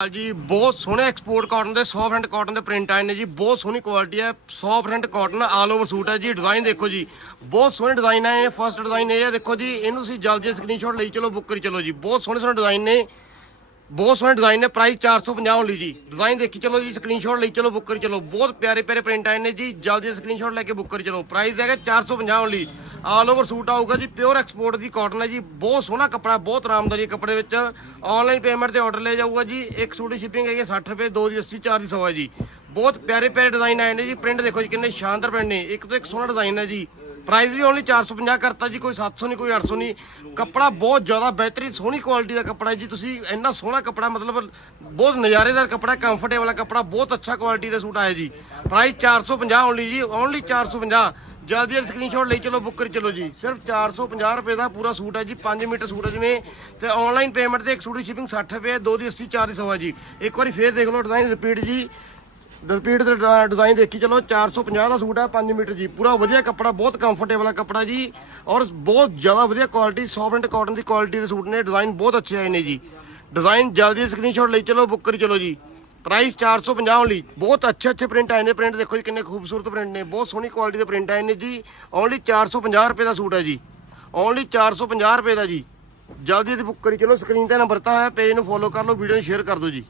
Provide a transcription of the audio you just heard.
ਜੀ, ਬਹੁਤ ਸੋਹਣੇ ਐਕਸਪੋਰਟ ਕਾਟਨ ਦੇ 100% ਕਾਟਨ ਦੇ ਪ੍ਰਿੰਟ ਆਏ ਨੇ ਜੀ, ਬਹੁਤ ਸੋਹਣੀ ਕੁਆਲਿਟੀ ਹੈ 100% ਕਾਟਨ ਆਲ ਓਵਰ ਸੂਟ ਹੈ ਜੀ ਡਿਜ਼ਾਈਨ ਦੇਖੋ ਜੀ, ਬਹੁਤ ਸੋਹਣੇ ਡਿਜ਼ਾਈਨ ਇਹ ਫਸਟ ਡਿਜ਼ਾਈਨ ਇਹ ਹੈ, ਦੇਖੋ ਜੀ, ਇਹਨੂੰ ਤੁਸੀਂ ਜਲਦੀ ਸਕਰੀਨਸ਼ਾਟ ਲਈ ਚਲੋ ਬੁੱਕ ਕਰੀ ਚਲੋ ਜੀ, ਬਹੁਤ ਸੋਹਣੇ ਸੋਹਣੇ ਡਿਜ਼ਾਈਨ ਨੇ, ਬਹੁਤ ਸੋਹਣੇ ਡਿਜ਼ਾਈਨ ਨੇ ਪ੍ਰਾਈਸ 450 ਓਨਲੀ ਜੀ ਡਿਜ਼ਾਈਨ ਦੇਖੀ ਚਲੋ ਜੀ ਸਕਰੀਨਸ਼ਾਟ ਲਈ ਚਲੋ ਬੁੱਕ ਕਰੀ ਚਲੋ, ਬਹੁਤ ਪਿਆਰੇ ਪਿਆਰੇ ਪ੍ਰਿੰਟ ਆਏ ਨੇ ਜੀ, ਜਲਦੀ ਸਕਰੀਨਸ਼ਾਟ ਲੈ ਕੇ ਬੁੱਕ ਕਰੀ ਚਲੋ ਪ੍ਰਾਈਸ ਹੈਗਾ 450 ਓਨਲੀ ਆਲ ਓਵਰ ਸੂਟ ਆਊਗਾ ਜੀ ਪਿਓਰ ਐਕਸਪੋਰਟ ਦੀ ਕਾਟਨ ਹੈ ਜੀ, ਬਹੁਤ ਸੋਹਣਾ ਕੱਪੜਾ, ਬਹੁਤ ਆਰਾਮਦਾਰੀ ਕੱਪੜੇ ਵਿੱਚ। ਆਨਲਾਈਨ ਪੇਮੈਂਟ ਤੇ ਆਰਡਰ ਲੈ ਜਾਊਗਾ ਜੀ, ਇੱਕ ਸੂਟ ਦੀ ਸ਼ਿਪਿੰਗ ਹੈਗੀ 60 ਰੁਪਏ, ਦੋ ਦੀ 80 ਚਾਰ ਦੀ 100 ਹੈ ਜੀ। ਬਹੁਤ ਪਿਆਰੇ ਪਿਆਰੇ ਡਿਜ਼ਾਈਨ ਆਏ ਨੇ ਜੀ ਪ੍ਰਿੰਟ ਦੇਖੋ ਜੀ, ਕਿੰਨੇ ਸ਼ਾਨਦਾਰ ਪ੍ਰਿੰਟ ਨੇ। ਇੱਕ ਤੋਂ ਇੱਕ ਸੋਹਣਾ ਡਿਜ਼ਾਈਨ ਹੈ ਜੀ। ਪ੍ਰਾਈਸ ਵੀ ਓਨਲੀ 450 ਕਰਤਾ ਜੀ, ਕੋਈ 700 ਨਹੀਂ, ਕੋਈ 800 ਨਹੀਂ। ਕੱਪੜਾ ਬਹੁਤ ਜ਼ਿਆਦਾ ਬਿਹਤਰੀਨ, ਸੋਹਣੀ ਕੁਆਲਿਟੀ ਦਾ ਕੱਪੜਾ ਹੈ ਜੀ। ਤੁਸੀਂ ਇੰਨਾ ਸੋਹਣਾ ਕੱਪੜਾ, ਮਤਲਬ ਬਹੁਤ ਨਜ਼ਾਰੇਦਾਰ ਕੱਪੜਾ ਕੰਫਰਟੇਬਲ ਹੈ ਕੱਪੜਾ, ਬਹੁਤ ਅੱਛਾ ਕੁਆਲਿਟੀ ਦਾ ਸੂਟ ਆਇਆ ਜੀ। ਪ੍ਰਾਈਸ 450 ਓਨਲੀ ਜੀ ਓਨਲੀ 450 ਜਲਦੀ ਜਲਦੀ ਸਕਰੀਨਸ਼ਾਟ ਲਈ ਚਲੋ ਬੁੱਕ ਕਰੀ ਚਲੋ ਜੀ। ਸਿਰਫ 450 ਰੁਪਏ ਦਾ ਪੂਰਾ ਸੂਟ ਹੈ ਜੀ 5 ਮੀਟਰ ਸੂਟ ਹੈ ਜਿਵੇਂ, ਤੇ ਆਨਲਾਈਨ ਪੇਮੈਂਟ ਤੇ ਇੱਕ ਸੂਟ ਦੀ ਸ਼ਿਪਿੰਗ 60 ਰੁਪਏ, ਦੋ ਦੀ 80 ਚਾਰ ਦੀ 100 ਹੈ ਜੀ। ਇੱਕ ਵਾਰੀ ਫੇਰ ਦੇਖ ਲਓ ਡਿਜ਼ਾਈਨ ਰਿਪੀਟ ਜੀ। ਰਿਪੀਟ ਤੇ ਡਿਜ਼ਾਈਨ ਦੇਖੀ ਚਲੋ 450 ਦਾ ਸੂਟ ਹੈ 5 ਮੀਟਰ ਜੀ। ਪੂਰਾ ਵਧੀਆ ਕੱਪੜਾ, ਬਹੁਤ ਕੰਫਰਟੇਬਲ ਹੈ ਕੱਪੜਾ ਜੀ। ਔਰ ਬਹੁਤ ਜ਼ਿਆਦਾ ਵਧੀਆ ਕੁਆਲਿਟੀ 100% ਕਾਟਨ ਦੀ ਕੁਆਲਿਟੀ ਦੇ ਸੂਟ ਨੇ। ਡਿਜ਼ਾਈਨ ਬਹੁਤ ਅੱਛੇ ਆਏ ਨੇ ਜੀ। ਡਿਜ਼ਾਈਨ ਜਲਦੀ ਸਕਰੀਨਸ਼ਾਟ ਲਈ ਚਲੋ ਬੁੱਕ ਕਰੀ ਚਲੋ ਜੀ। ਪ੍ਰਾਈਸ 450 ਓਨਲੀ ਬਹੁਤ ਅੱਛੇ ਅੱਛੇ ਪ੍ਰਿੰਟ ਆਏ ਨੇ। ਪ੍ਰਿੰਟ ਦੇਖੋ ਜੀ, ਕਿੰਨੇ ਖੂਬਸੂਰਤ ਪ੍ਰਿੰਟ ਨੇ। ਬਹੁਤ ਸੋਹਣੀ ਕੁਆਲਿਟੀ ਦੇ ਪ੍ਰਿੰਟ ਆਏ ਨੇ ਜੀ। ਓਨਲੀ 450 ਰੁਪਏ ਦਾ ਸੂਟ ਹੈ ਜੀ। ਓਨਲੀ 450 ਰੁਪਏ ਦਾ ਜੀ। ਜਲਦੀ ਦੀ ਬੁੱਕ ਕਰੀ ਚਲੋ। ਸਕਰੀਨ ਤੇ ਨੰਬਰ ਦਿੱਤਾ ਹੋਇਆ ਪੇਜ ਨੂੰ ਫੋਲੋ ਕਰ ਲਓ ਵੀਡੀਓ ਨੂੰ ਸ਼ੇਅਰ ਕਰ ਦਿਓ ਜੀ।